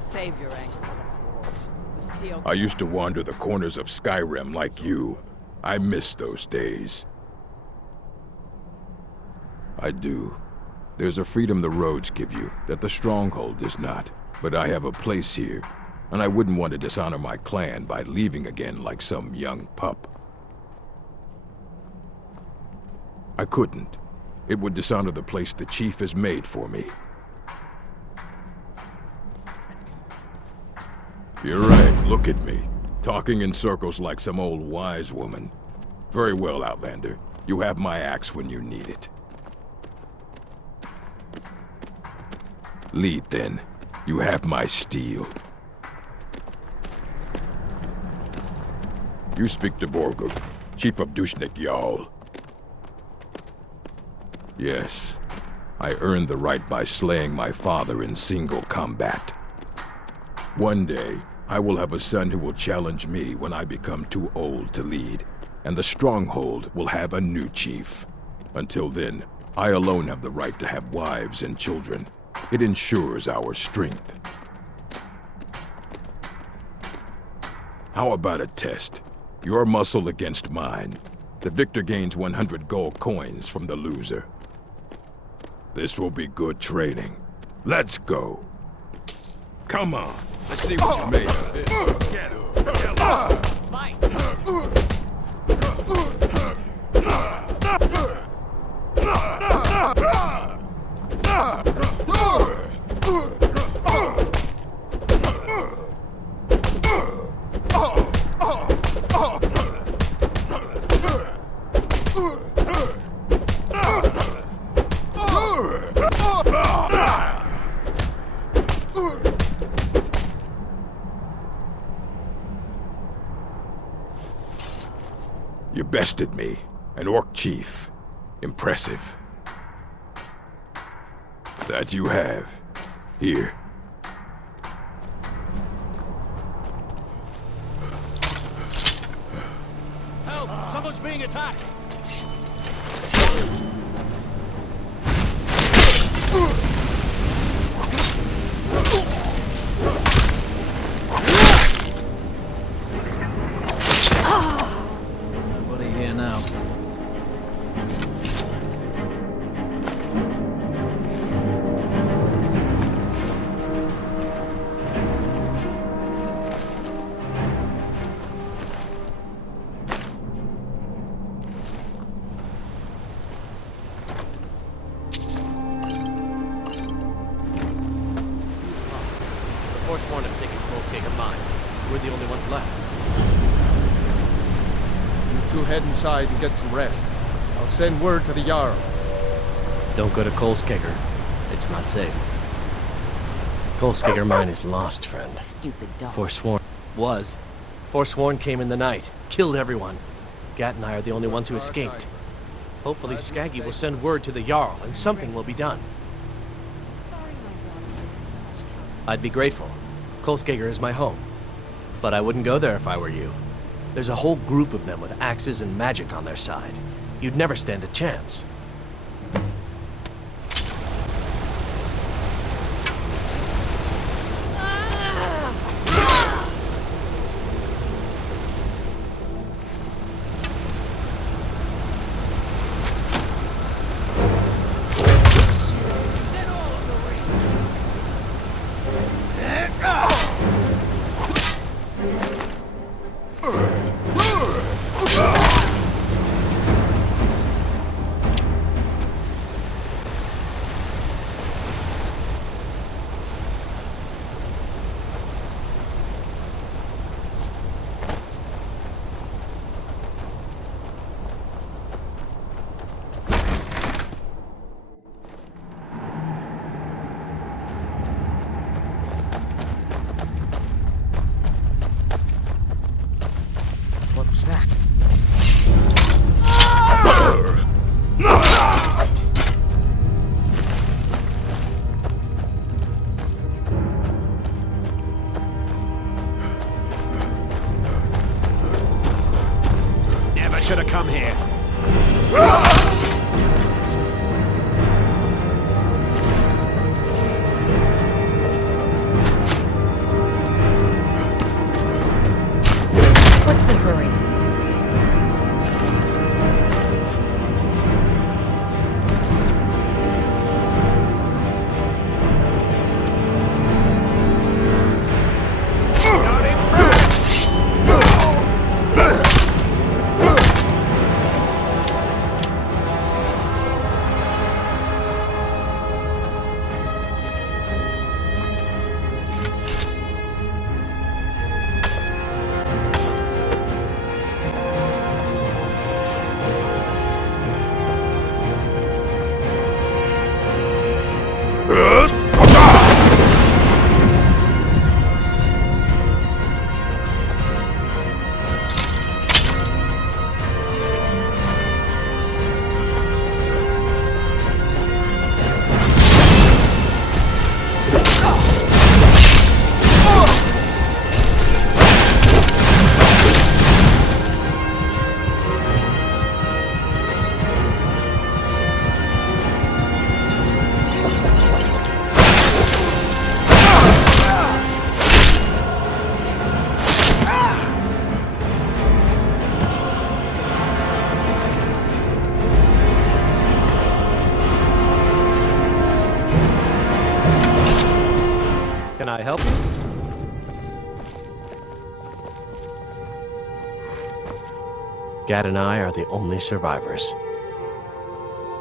Save your anger for the forge. The steel... I used to wander the corners of Skyrim like you. I miss those days. I do. There's a freedom the roads give you that the Stronghold does not. But I have a place here, and I wouldn't want to dishonor my clan by leaving again like some young pup. I couldn't. It would dishonor the place the chief has made for me. You're right, look at me. Talking in circles like some old wise woman. Very well, Outlander. You have my axe when you need it. Lead, then. You have my steel. You speak to Borgund, Chief of Dushnik Jarl. Yes. I earned the right by slaying my father in single combat. One day, I will have a son who will challenge me when I become too old to lead, and the Stronghold will have a new chief. Until then, I alone have the right to have wives and children. It ensures our strength. How about a test? Your muscle against mine. The victor gains 100 gold coins from the loser. This will be good training. Let's go. Come on. Let's see what you made of this. Get him. Fight! You bested me, an orc chief. Impressive. That you have. Here. Help! Someone's being attacked! Nobody here now. Forsworn have taken Kolskeg of mine. We're the only ones left. You two head inside and get some rest. I'll send word to the Jarl. Don't go to Kolskegger. It's not safe. Kolskegger mine is lost, friend. Stupid dog. Forsworn was. Forsworn came in the night, killed everyone. Gat and I are the only ones who escaped. Hopefully Skaggy will send word to the Jarl and something will be done. I'm sorry my daughter gives you so much trouble. I'd be grateful. Kolskegger is my home. But I wouldn't go there if I were you. There's a whole group of them with axes and magic on their side. You'd never stand a chance. What was that? should have come here. What's the hurry? Can I help you? Gad and I are the only survivors.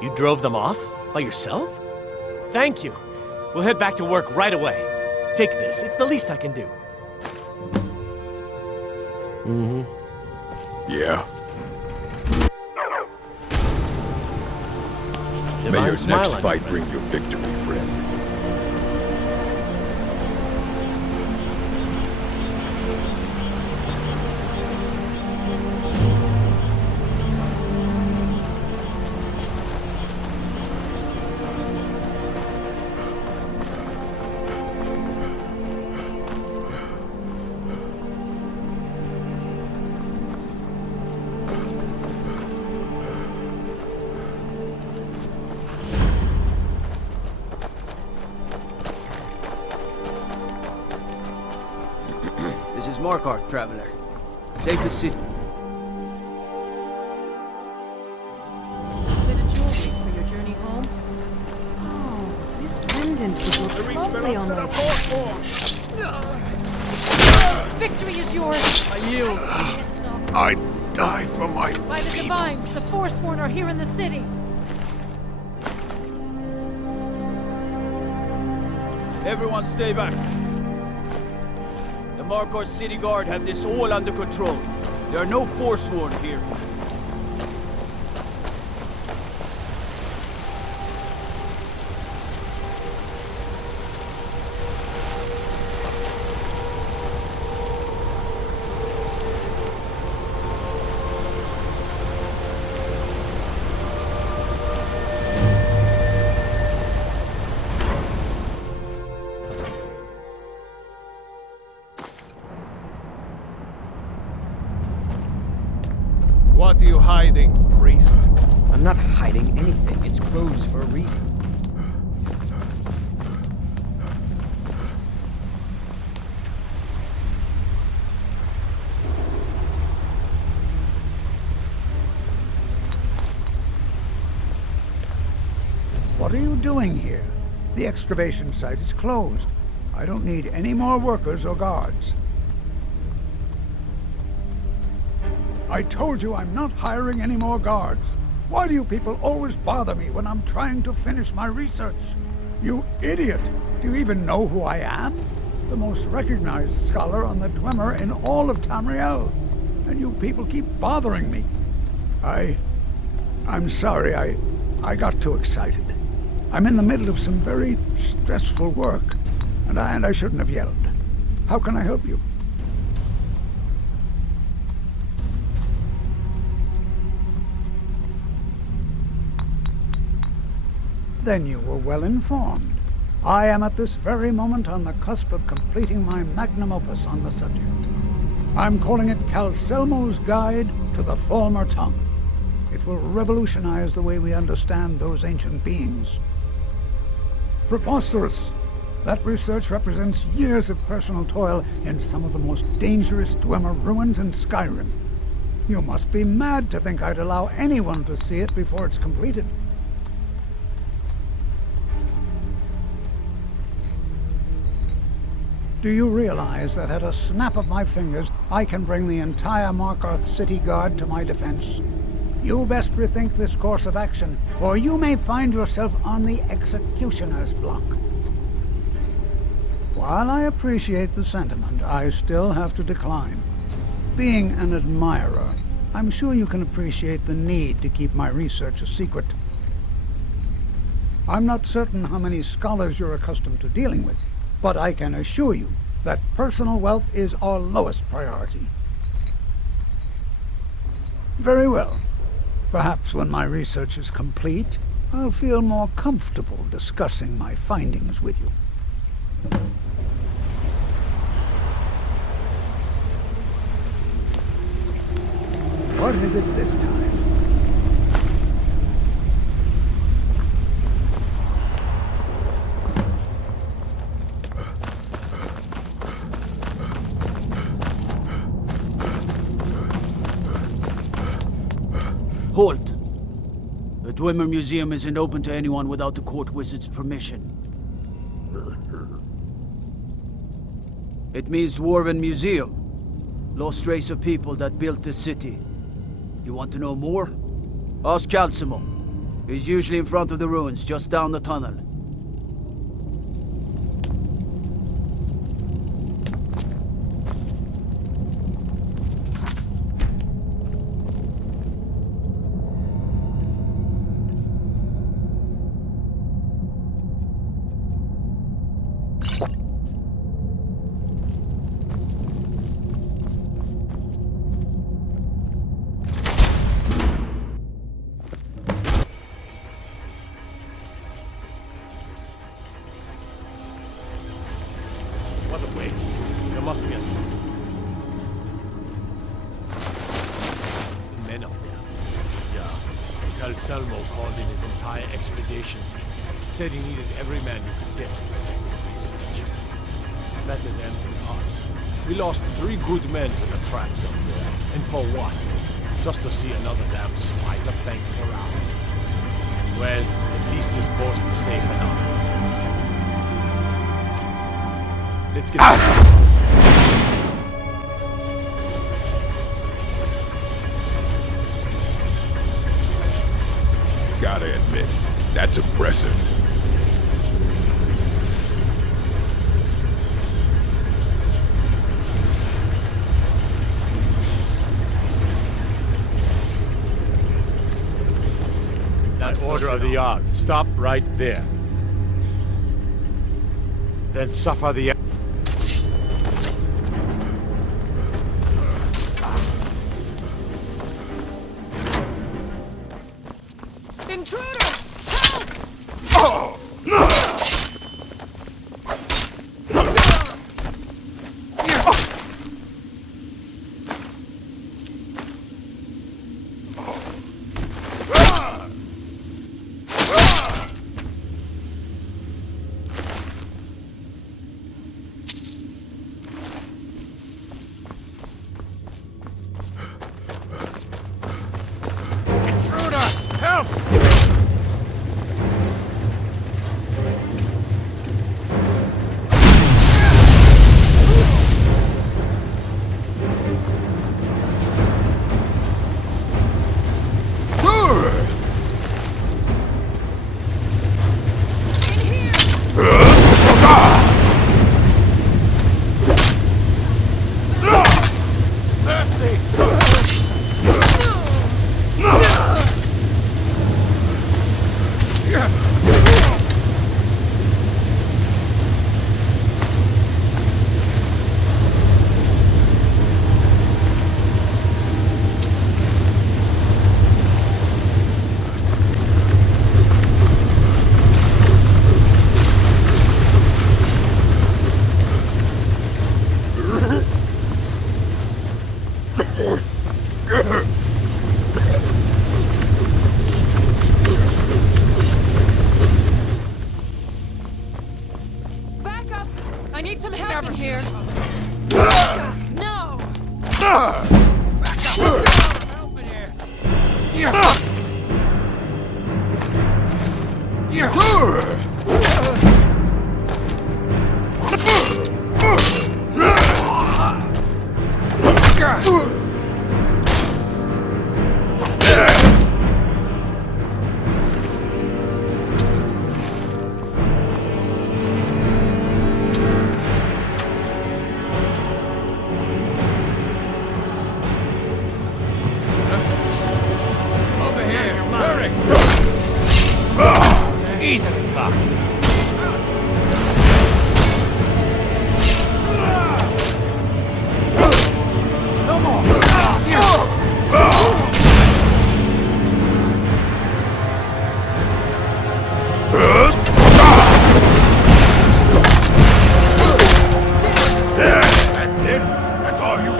You drove them off? By yourself? Thank you. We'll head back to work right away. Take this. It's the least I can do. Yeah? May Divine your smile next on your fight face. bring you victory, friend. This is Markarth, traveler. Safest city. Bit of jewelry for your journey home? Oh, this pendant would look lovely on my skin. Victory is yours! I yield. I die for my By the Divines, the Forsworn are here in the city! Everyone stay back. The Markarth City Guard have this all under control. There are no Forsworn here. What are you hiding, priest? I'm not hiding anything. It's closed for a reason. What are you doing here? The excavation site is closed. I don't need any more workers or guards. I told you I'm not hiring any more guards. Why do you people always bother me when I'm trying to finish my research? You idiot! Do you even know who I am? The most recognized scholar on the Dwemer in all of Tamriel. And you people keep bothering me. I'm sorry, I got too excited. I'm in the middle of some very stressful work, and I shouldn't have yelled. How can I help you? Then you were well informed. I am at this very moment on the cusp of completing my magnum opus on the subject. I'm calling it Calselmo's Guide to the Former Tongue. It will revolutionize the way we understand those ancient beings. Preposterous! That research represents years of personal toil in some of the most dangerous Dwemer ruins in Skyrim. You must be mad to think I'd allow anyone to see it before it's completed. Do you realize that at a snap of my fingers, I can bring the entire Markarth City Guard to my defense? You best rethink this course of action, or you may find yourself on the executioner's block. While I appreciate the sentiment, I still have to decline. Being an admirer, I'm sure you can appreciate the need to keep my research a secret. I'm not certain how many scholars you're accustomed to dealing with, but I can assure you that personal wealth is our lowest priority. Very well. Perhaps when my research is complete, I'll feel more comfortable discussing my findings with you. What is it this time? Halt! The Dwemer Museum isn't open to anyone without the court wizard's permission. It means Dwarven Museum. Lost race of people that built this city. You want to know more? Ask Calsimo. He's usually in front of the ruins, just down the tunnel. What a waste. There must be a... The men up there. Yeah. Calselmo called in his entire expedition team. Said he needed every man he could get to protect his research. Better them than us. We lost 3 good men to the traps up there. And for what? Just to see another damn spider planking around. Well, at least this post is safe enough. Let's get Gotta admit, that's impressive. that order of the Jarl. Stop right there. Then suffer the... Intruder! Help! Back up! I need some help in here. No! Easily locked. That's it? That's all you...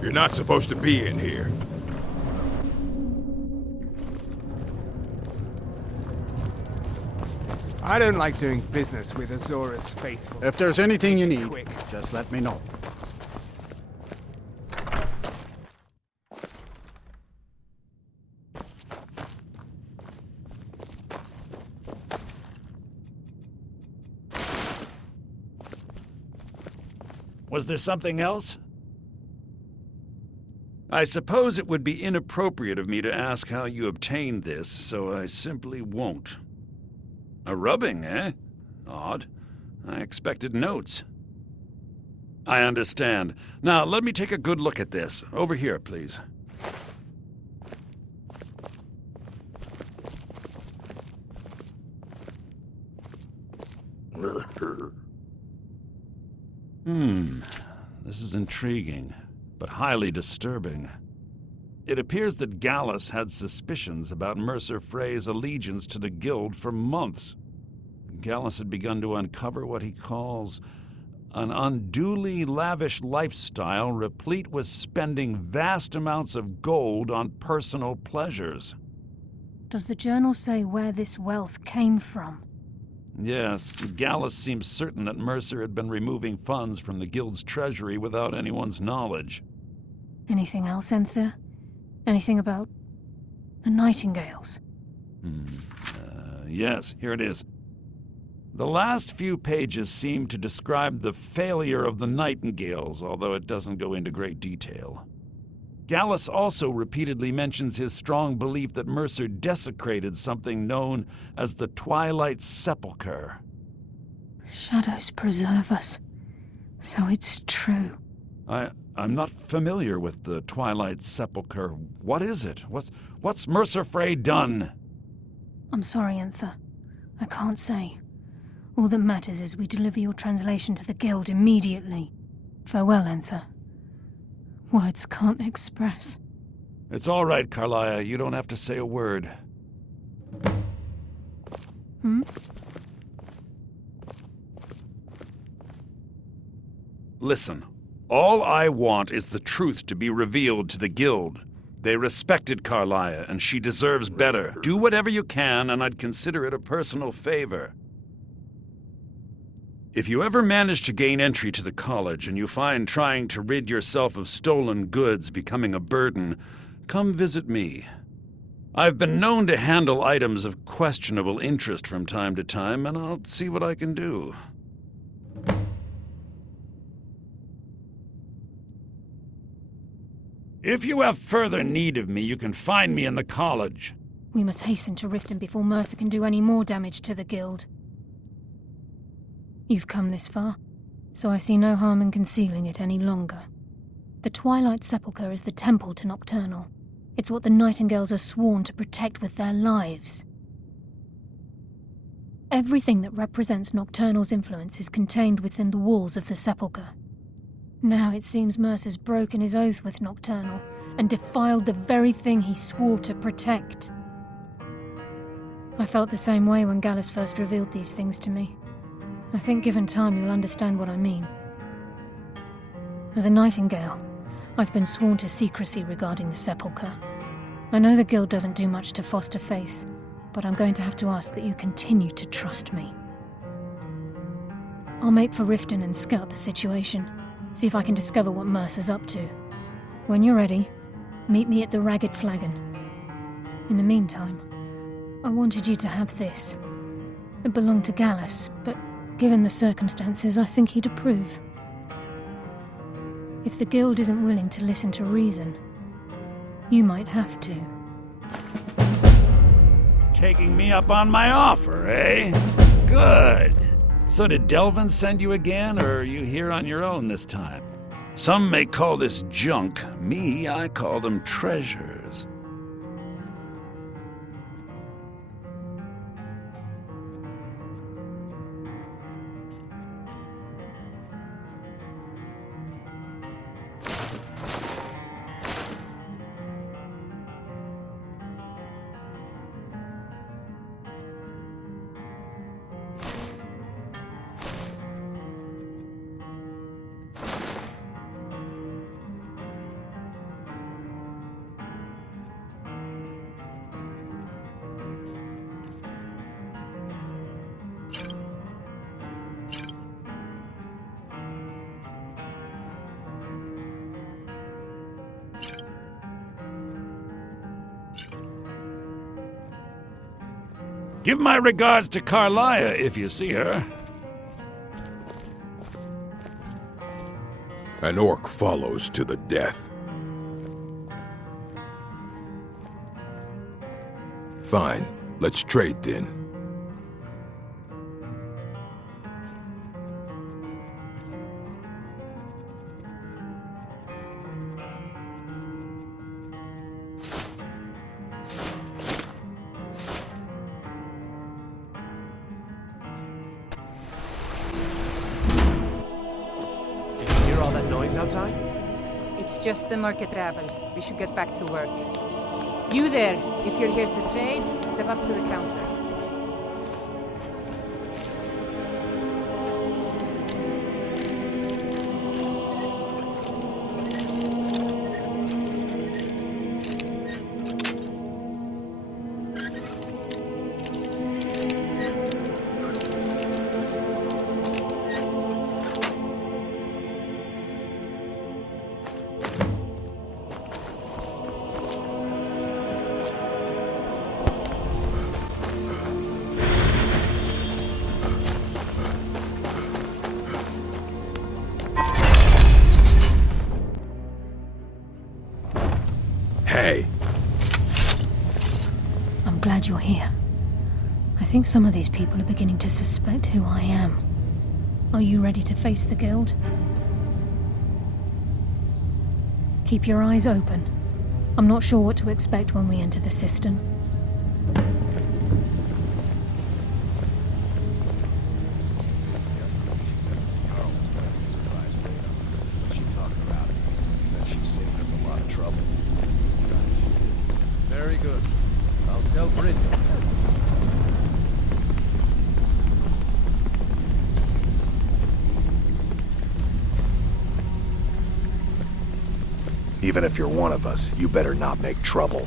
You're not supposed to be in here. I don't like doing business with Azura's faithful. If there's anything you need, Quick. just let me know. Was there something else? I suppose it would be inappropriate of me to ask how you obtained this, so I simply won't. A rubbing, eh? Odd. I expected notes. I understand. Now, let me take a good look at this. Over here, please. This is intriguing, but highly disturbing. It appears that Gallus had suspicions about Mercer Frey's allegiance to the Guild for months. Gallus had begun to uncover what he calls an unduly lavish lifestyle replete with spending vast amounts of gold on personal pleasures. Does the journal say where this wealth came from? Yes, Gallus seems certain that Mercer had been removing funds from the guild's treasury without anyone's knowledge. Anything else, Enther? Anything about the Nightingales? Yes, here it is. The last few pages seem to describe the failure of the Nightingales, although it doesn't go into great detail. Gallus also repeatedly mentions his strong belief that Mercer desecrated something known as the Twilight Sepulchre. Shadows preserve us. So it's true. I'm not familiar with the Twilight Sepulchre. What is it? What's Mercer Frey done? I'm sorry, Enther. I can't say. All that matters is we deliver your translation to the guild immediately. Farewell, Enther. Words can't express. It's all right, Karliah. You don't have to say a word. Listen, all I want is the truth to be revealed to the guild. They respected Karliah, and she deserves better. Do whatever you can, and I'd consider it a personal favor. If you ever manage to gain entry to the college and you find trying to rid yourself of stolen goods becoming a burden, come visit me. I've been known to handle items of questionable interest from time to time, and I'll see what I can do. If you have further need of me, you can find me in the college. We must hasten to Riften before Mercer can do any more damage to the guild. You've come this far, so I see no harm in concealing it any longer. The Twilight Sepulchre is the temple to Nocturnal. It's what the Nightingales are sworn to protect with their lives. Everything that represents Nocturnal's influence is contained within the walls of the Sepulchre. Now it seems Mercer's broken his oath with Nocturnal and defiled the very thing he swore to protect. I felt the same way when Gallus first revealed these things to me. I think given time you'll understand what I mean. As a Nightingale, I've been sworn to secrecy regarding the Sepulchre. I know the guild doesn't do much to foster faith, but I'm going to have to ask that you continue to trust me. I'll make for Riften and scout the situation, see if I can discover what Mercer's up to. When you're ready, meet me at the Ragged Flagon. In the meantime, I wanted you to have this. It belonged to Gallus, but given the circumstances, I think he'd approve. If the guild isn't willing to listen to reason, you might have to. Taking me up on my offer, eh? Good. So did Delvin send you again, or are you here on your own this time? Some may call this junk. Me, I call them treasures. Give my regards to Karliah if you see her. An orc follows to the death. Fine, let's trade then. Outside? It's just the market rabble. We should get back to work. You there, if you're here to trade, step up to the counter. I'm glad you're here. I think some of these people are beginning to suspect who I am. Are you ready to face the Guild? Keep your eyes open. I'm not sure what to expect when we enter the cistern. Very good. I'll tell Brynjolf. Even if you're one of us, you better not make trouble.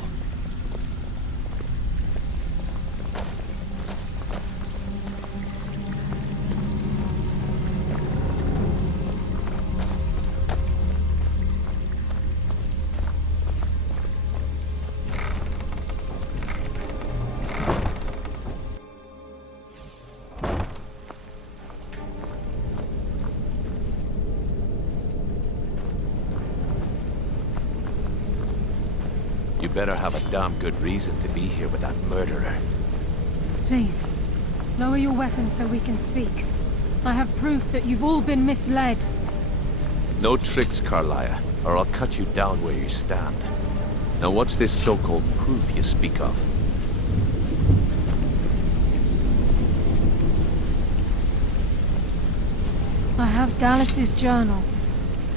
You better have a damn good reason to be here with that murderer. Please, lower your weapons so we can speak. I have proof that you've all been misled. No tricks, Karliah, or I'll cut you down where you stand. Now what's this so-called proof you speak of? I have Dallas's journal.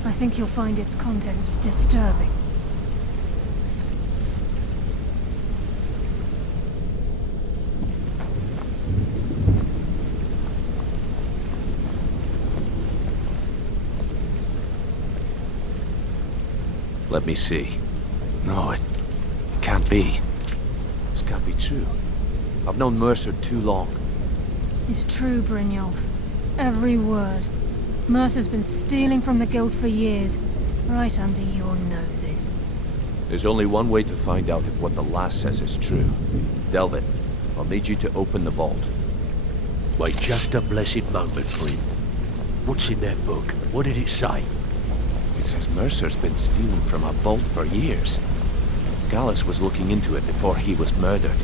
I think you'll find its contents disturbing. Let me see. No, it can't be. This can't be true. I've known Mercer too long. It's true, Brynjolf. Every word. Mercer's been stealing from the Guild for years, right under your noses. There's only one way to find out if what the lass says is true. Delvin, I'll need you to open the vault. Wait just a blessed moment, friend. What's in that book? What did it say? It says Mercer's been stealing from a vault for years. Gallus was looking into it before he was murdered.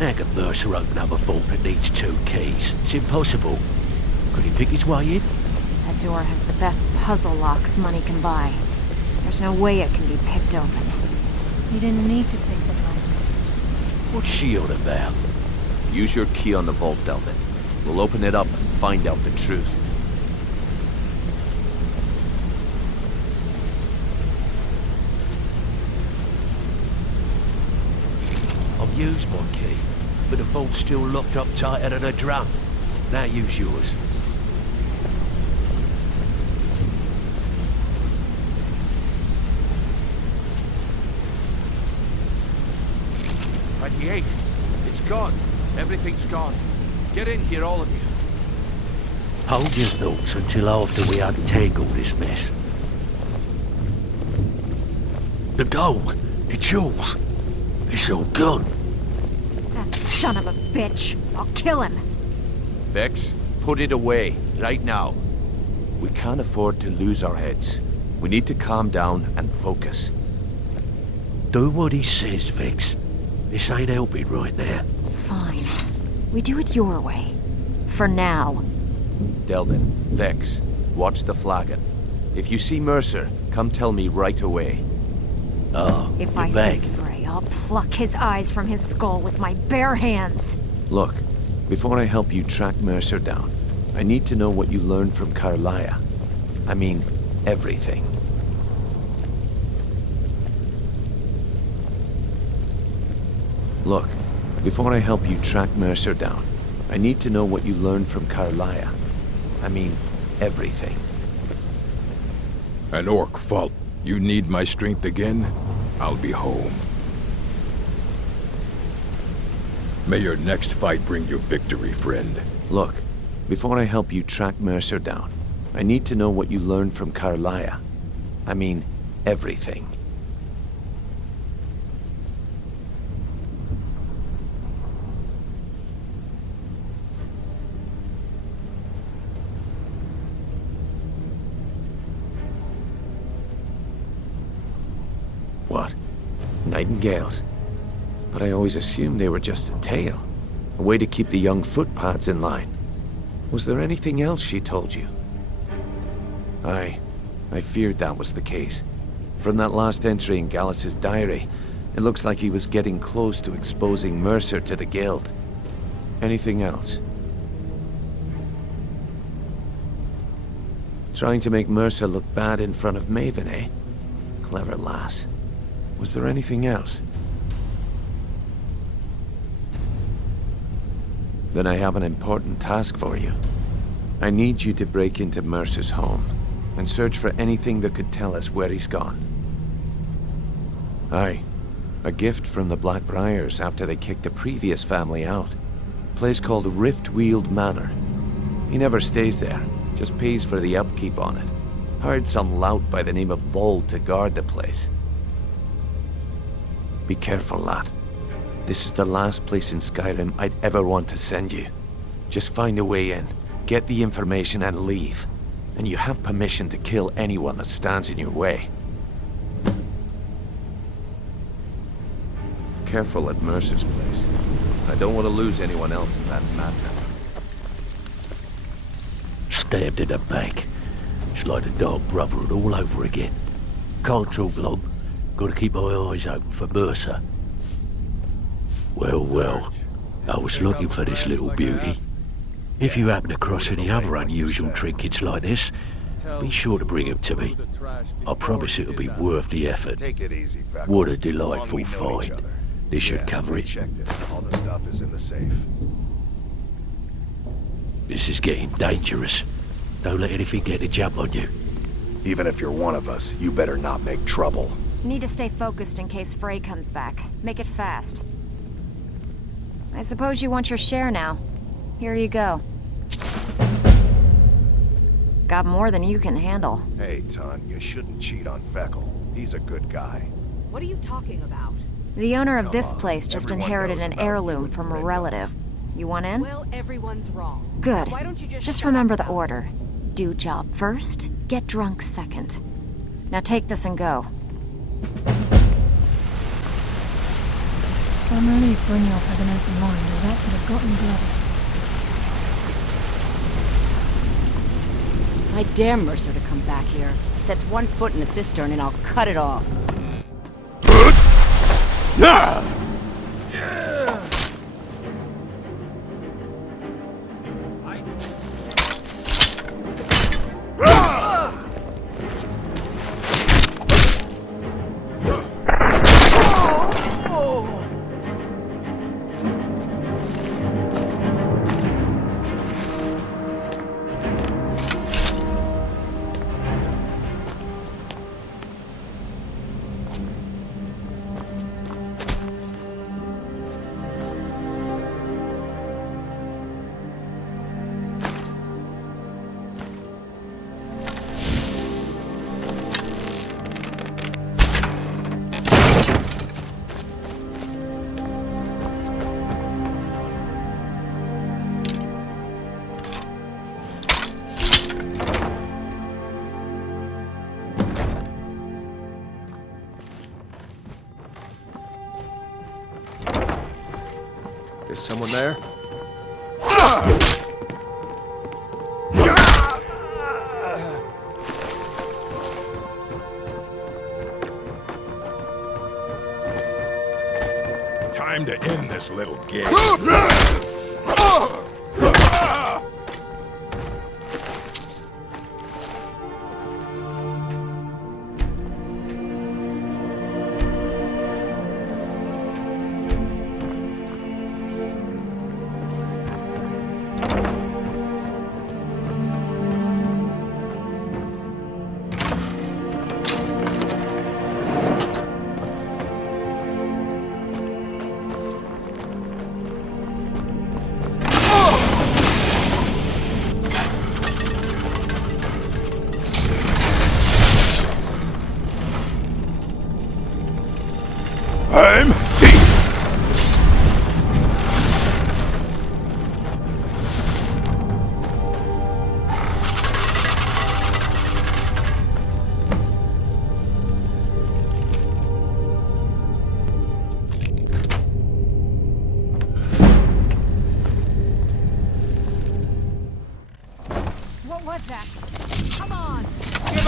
How can Mercer open up a vault that needs 2 keys? It's impossible. Could he pick his way in? That door has the best puzzle locks money can buy. There's no way it can be picked open. He didn't need to pick the lock. What's she on about? Use your key on the vault, Delvin. We'll open it up and find out the truth. I've used my key, but the vault's still locked up tighter than a drum. Now use yours. It's gone. Everything's gone. Get in here, all of you. Hold your thoughts until after we untangle this mess. The gold, the jewels, it's all gone. That son of a bitch! I'll kill him! Vex, put it away, right now. We can't afford to lose our heads. We need to calm down and focus. Do what he says, Vex. This ain't helping right now. Fine. We do it your way. For now. Delvin, Vex, watch the flagon. If you see Mercer, come tell me right away. Oh, if I see Frey, I'll pluck his eyes from his skull with my bare hands. Look, before I help you track Mercer down, I need to know what you learned from Karliah. I mean, everything. Look, before I help you track Mercer down, I need to know what you learned from Karliah. I mean, everything. An orc fault. You need my strength again? I'll be home. May your next fight bring you victory, friend. Look, before I help you track Mercer down, I need to know what you learned from Karliah. I mean, everything. What? Nightingales? but I always assumed they were just a tale. A way to keep the young footpads in line. Was there anything else she told you? I feared that was the case. From that last entry in Gallus's diary, it looks like he was getting close to exposing Mercer to the Guild. Anything else? Trying to make Mercer look bad in front of Maven, eh? Clever lass. Was there anything else? Then I have an important task for you. I need you to break into Mercer's home and search for anything that could tell us where he's gone. Aye. A gift from the Blackbriars after they kicked the previous family out. A place called Riftweald Manor. He never stays there, just pays for the upkeep on it. Hired some lout by the name of Vold to guard the place. Be careful, lad. This is the last place in Skyrim I'd ever want to send you. Just find a way in, get the information and leave. And you have permission to kill anyone that stands in your way. Careful at Mercer's place. I don't want to lose anyone else in that matter. Stabbed in the back. It's like the Dark Brotherhood all over again. Can't talk long. Got to keep my eyes open for Mercer. Well, I was looking for this little beauty. If you happen across any other unusual trinkets like this, be sure to bring them to me. I promise it'll be worth the effort. What a delightful find. This should cover it. All the stuff is in the safe. This is getting dangerous. Don't let anything get a jump on you. Even if you're one of us, you better not make trouble. Need to stay focused in case Frey comes back. Make it fast. I suppose you want your share now. Here you go. Got more than you can handle. Hey, Ton, you shouldn't cheat on Feckle. He's a good guy. What are you talking about? The owner of this place just inherited an heirloom from a relative. You want in? Well, everyone's wrong. Good. Why don't you just remember the order. Do job first, get drunk second. Now take this and go. I'm relieved Brynjolf has an open mind, or that could have gotten bloody. I dare Mercer to come back here. He sets one foot in the cistern and I'll cut it off. Is someone there? Time to end this little game.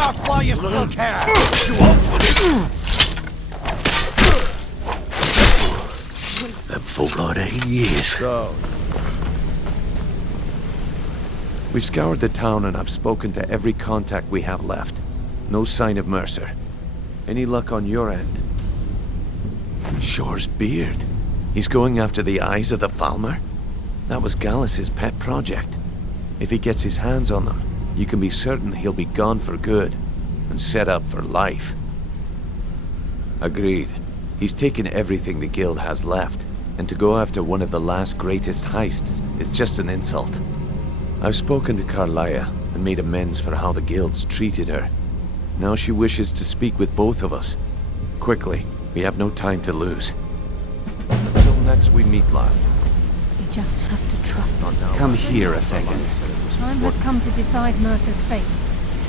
off while you still can! That fought like that in years. So, We've scoured the town and I've spoken to every contact we have left. No sign of Mercer. Any luck on your end? Shore's beard. He's going after the eyes of the Falmer? That was Gallus's pet project. If he gets his hands on them, you can be certain he'll be gone for good and set up for life. Agreed. He's taken everything the guild has left, and to go after one of the last greatest heists is just an insult. I've spoken to Karliah and made amends for how the guilds treated her. Now she wishes to speak with both of us. Quickly, we have no time to lose. Until next we meet, lad. We just have to trust him. Come here a second. Time has come to decide Mercer's fate.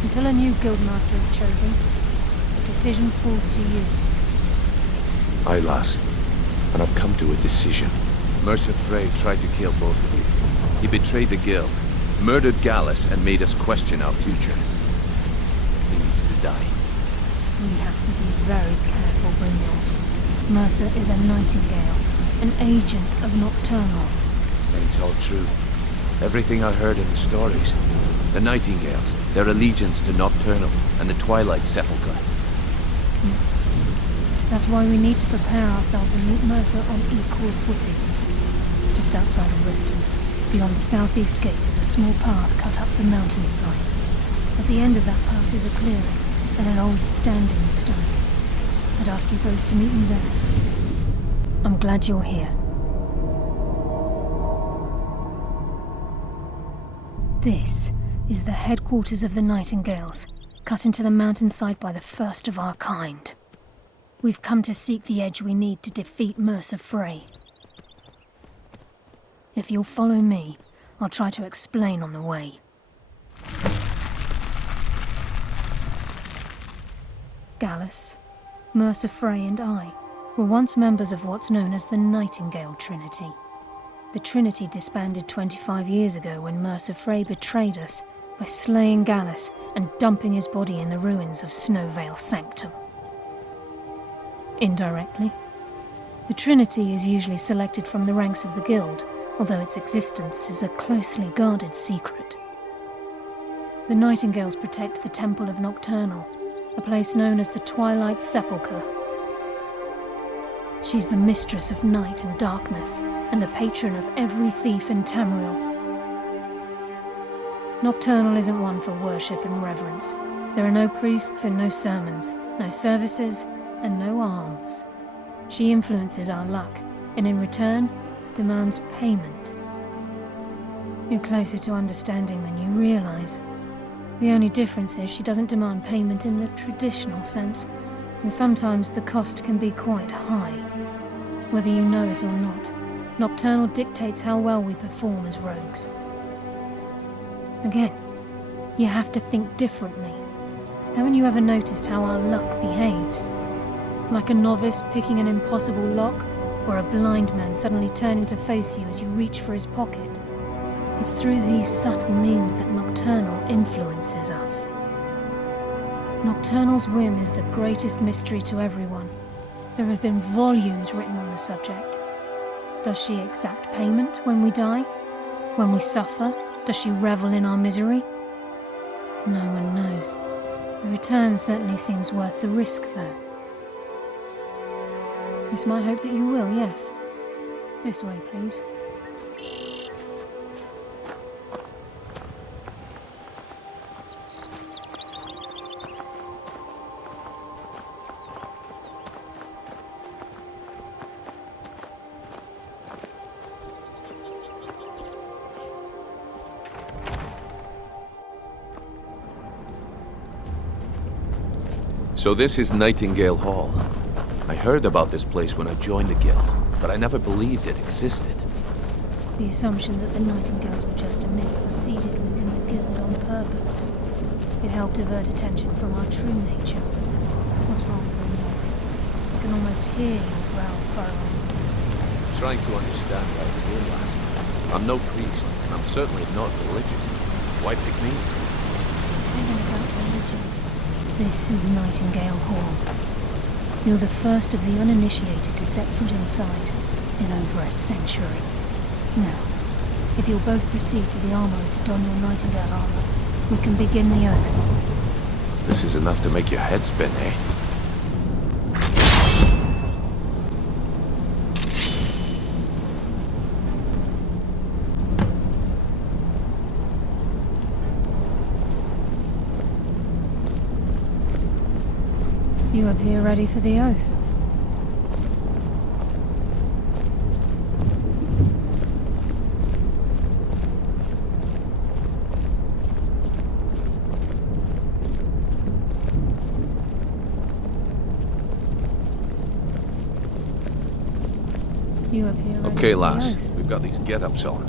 Until a new guildmaster is chosen, the decision falls to you. Aye, lass. And I've come to a decision. Mercer Frey tried to kill both of you. He betrayed the guild, murdered Gallus, and made us question our future. He needs to die. We have to be very careful, Brynjolf. Mercer is a Nightingale, an agent of Nocturnal. And it's all true. Everything I heard in the stories. The Nightingales, their allegiance to Nocturnal and the Twilight Sepulchre. That's why we need to prepare ourselves and meet Mercer on equal footing. Just outside of Riften, beyond the southeast gate is a small path cut up the mountainside. At the end of that path is a clearing and an old standing stone. I'd ask you both to meet me there. I'm glad you're here. This is the headquarters of the Nightingales, cut into the mountainside by the first of our kind. We've come to seek the edge we need to defeat Mercer Frey. If you'll follow me, I'll try to explain on the way. Gallus, Mercer Frey and I were once members of what's known as the Nightingale Trinity. The Trinity disbanded 25 years ago when Mercer Frey betrayed us by slaying Gallus and dumping his body in the ruins of Snowvale Sanctum. Indirectly, the Trinity is usually selected from the ranks of the Guild, although its existence is a closely guarded secret. The Nightingales protect the Temple of Nocturnal, a place known as the Twilight Sepulchre. She's the mistress of night and darkness, and the patron of every thief in Tamriel. Nocturnal isn't one for worship and reverence. There are no priests and no sermons, no services, and no alms. She influences our luck, and in return, demands payment. You're closer to understanding than you realize. The only difference is she doesn't demand payment in the traditional sense, and sometimes the cost can be quite high. Whether you know it or not, Nocturnal dictates how well we perform as rogues. Again, you have to think differently. Haven't you ever noticed how our luck behaves? Like a novice picking an impossible lock, or a blind man suddenly turning to face you as you reach for his pocket. It's through these subtle means that Nocturnal influences us. Nocturnal's whim is the greatest mystery to everyone. There have been volumes written on the subject. Does she exact payment when we die? When we suffer, does she revel in our misery? No one knows. The return certainly seems worth the risk, though. It's my hope that you will, yes. This way, please. So this is Nightingale Hall. I heard about this place when I joined the guild, but I never believed it existed. The assumption that the Nightingales were just a myth was seeded within the guild on purpose. It helped divert attention from our true nature. What's wrong, Brynjolf? I can almost hear your brow furrowing. Trying to understand why we're here last. I'm no priest, and I'm certainly not religious. Why pick me? Thinking about religion. This is Nightingale Hall. You're the first of the uninitiated to set foot inside in over a century. Now, if you'll both proceed to the armory to don your Nightingale armor, we can begin the oath. This is enough to make your head spin, eh? You appear ready for the oath. You appear ready Okay, for the lass. oath. We've got these get-ups on.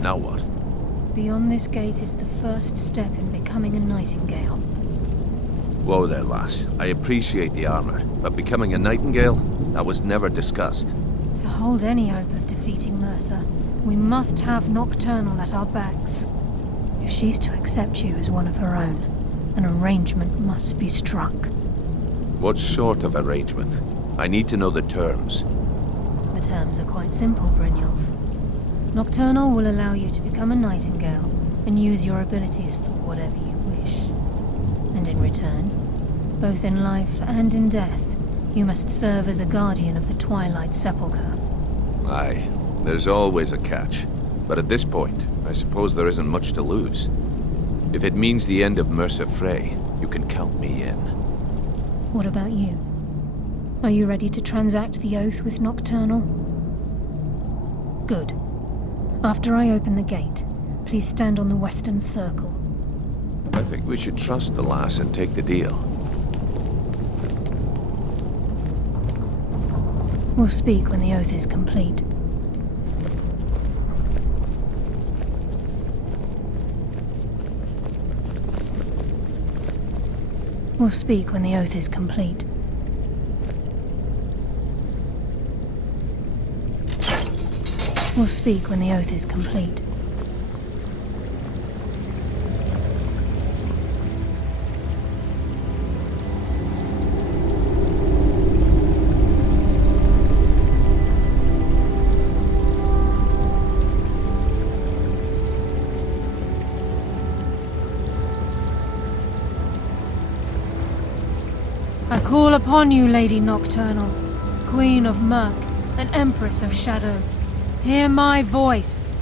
Now what? Beyond this gate is the first step in becoming a Nightingale. Whoa there, lass. I appreciate the armor, but becoming a Nightingale? That was never discussed. To hold any hope of defeating Mercer, we must have Nocturnal at our backs. If she's to accept you as one of her own, an arrangement must be struck. What sort of arrangement? I need to know the terms. The terms are quite simple, Brynjolf. Nocturnal will allow you to become a Nightingale and use your abilities for whatever you wish. And in return, both in life and in death, you must serve as a guardian of the Twilight Sepulchre. Aye, there's always a catch. But at this point, I suppose there isn't much to lose. If it means the end of Mercer Frey, you can count me in. What about you? Are you ready to transact the oath with Nocturnal? Good. After I open the gate, please stand on the western circle. I think we should trust the lass and take the deal. We'll speak when the oath is complete. We'll speak when the oath is complete. We'll speak when the oath is complete. I call upon you, Lady Nocturnal, Queen of Murk and Empress of Shadow. Hear my voice.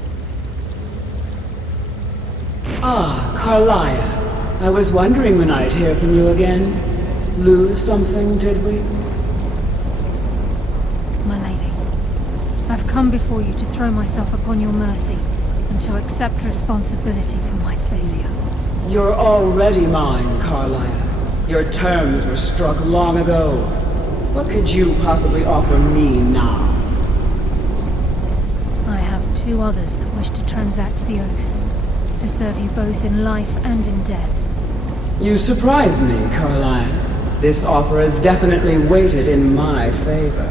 Ah, Karliah. I was wondering when I'd hear from you again. Lose something, did we? My lady, I've come before you to throw myself upon your mercy and to accept responsibility for my failure. You're already mine, Karliah. Your terms were struck long ago. What could you possibly offer me now? I have two others that wish to transact the oath, to serve you both in life and in death. You surprise me, Karliah. This offer is definitely weighted in my favor.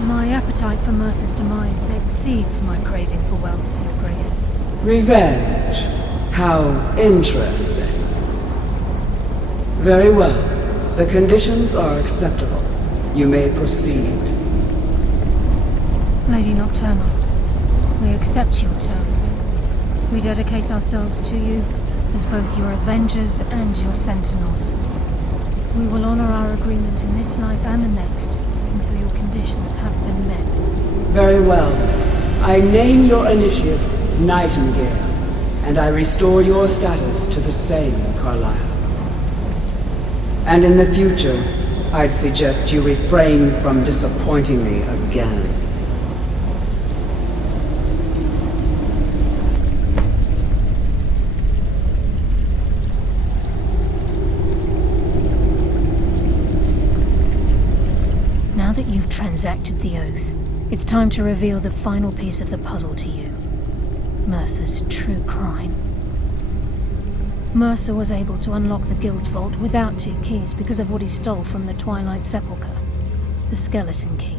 My appetite for Mercer's demise exceeds my craving for wealth, Your Grace. Revenge. How interesting. Very well. The conditions are acceptable. You may proceed. Lady Nocturnal, we accept your terms. We dedicate ourselves to you as both your avengers and your sentinels. We will honor our agreement in this life and the next until your conditions have been met. Very well. I name your initiates Nightingale, and I restore your status to the same, Karliah. And in the future, I'd suggest you refrain from disappointing me again. Now that you've transacted the oath, it's time to reveal the final piece of the puzzle to you. Mercer's true crime. Mercer was able to unlock the Guild's vault without 2 keys because of what he stole from the Twilight Sepulchre, the skeleton key.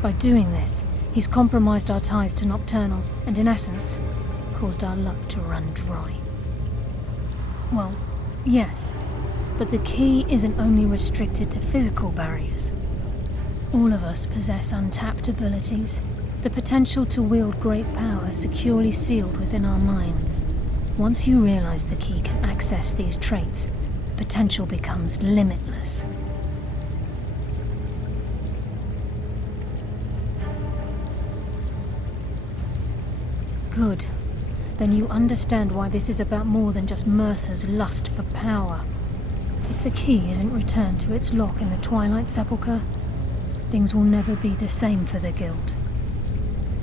By doing this, he's compromised our ties to Nocturnal and, in essence, caused our luck to run dry. Well, Yes, but the key isn't only restricted to physical barriers. All of us possess untapped abilities, the potential to wield great power securely sealed within our minds. Once you realize the key can access these traits, potential becomes limitless. Good. Then you understand why this is about more than just Mercer's lust for power. If the key isn't returned to its lock in the Twilight Sepulchre, things will never be the same for the Guild.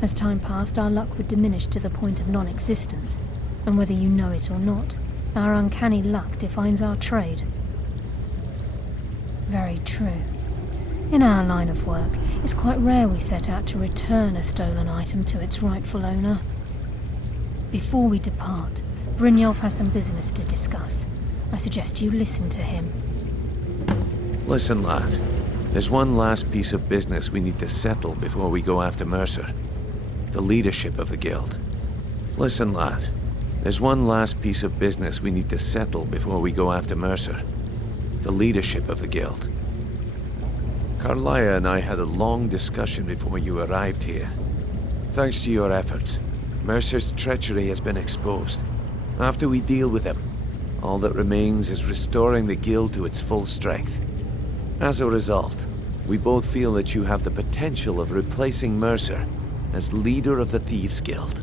As time passed, our luck would diminish to the point of non-existence, and whether you know it or not, our uncanny luck defines our trade. Very true. In our line of work, it's quite rare we set out to return a stolen item to its rightful owner. Before we depart, Brynjolf has some business to discuss. I suggest you listen to him. Listen, lad. There's one last piece of business we need to settle before we go after Mercer. The leadership of the Guild. Listen, lad. There's one last piece of business we need to settle before we go after Mercer. The leadership of the Guild. Karliah and I had a long discussion before you arrived here. Thanks to your efforts, Mercer's treachery has been exposed. After we deal with him, all that remains is restoring the Guild to its full strength. As a result, we both feel that you have the potential of replacing Mercer as leader of the Thieves' Guild.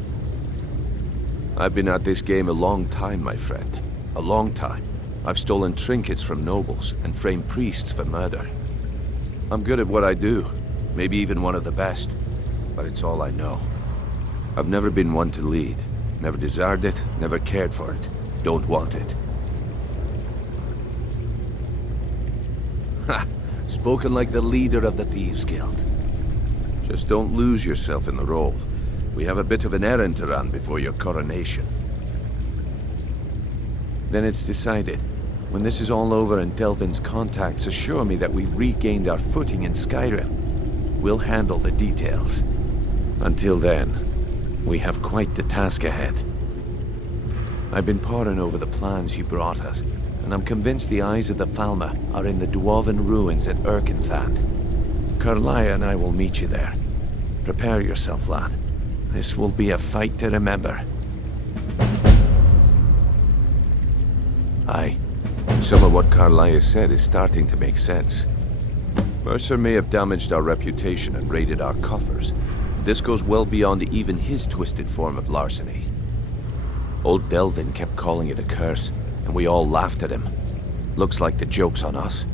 I've been at this game a long time, my friend. A long time. I've stolen trinkets from nobles and framed priests for murder. I'm good at what I do, maybe even one of the best, but it's all I know. I've never been one to lead. Never desired it, never cared for it. Don't want it. Ha! Spoken like the leader of the Thieves' Guild. Just don't lose yourself in the role. We have a bit of an errand to run before your coronation. Then it's decided. When this is all over and Delvin's contacts assure me that we've regained our footing in Skyrim, we'll handle the details. Until then, we have quite the task ahead. I've been poring over the plans you brought us, and I'm convinced the eyes of the Falmer are in the Dwarven ruins at Erkenthand. Karliah and I will meet you there. Prepare yourself, lad. This will be a fight to remember. Aye. Some of what Karliah said is starting to make sense. Mercer may have damaged our reputation and raided our coffers. This goes well beyond even his twisted form of larceny. Old Delvin kept calling it a curse, and we all laughed at him. Looks like the joke's on us.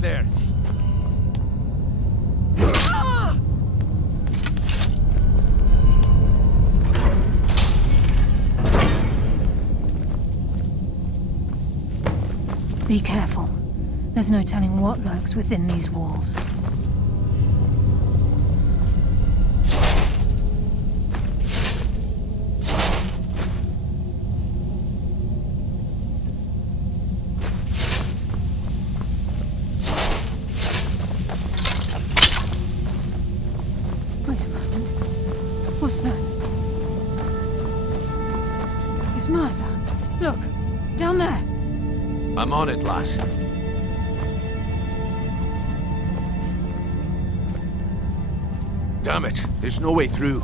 there. Be careful. There's no telling what lurks within these walls. Wait a moment. What's that? It's Mercer. Look, down there. I'm on it, lass. Damn it, there's no way through.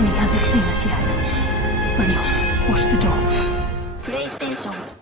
And he hasn't seen us yet. Brynjolf, watch the door. PlayStation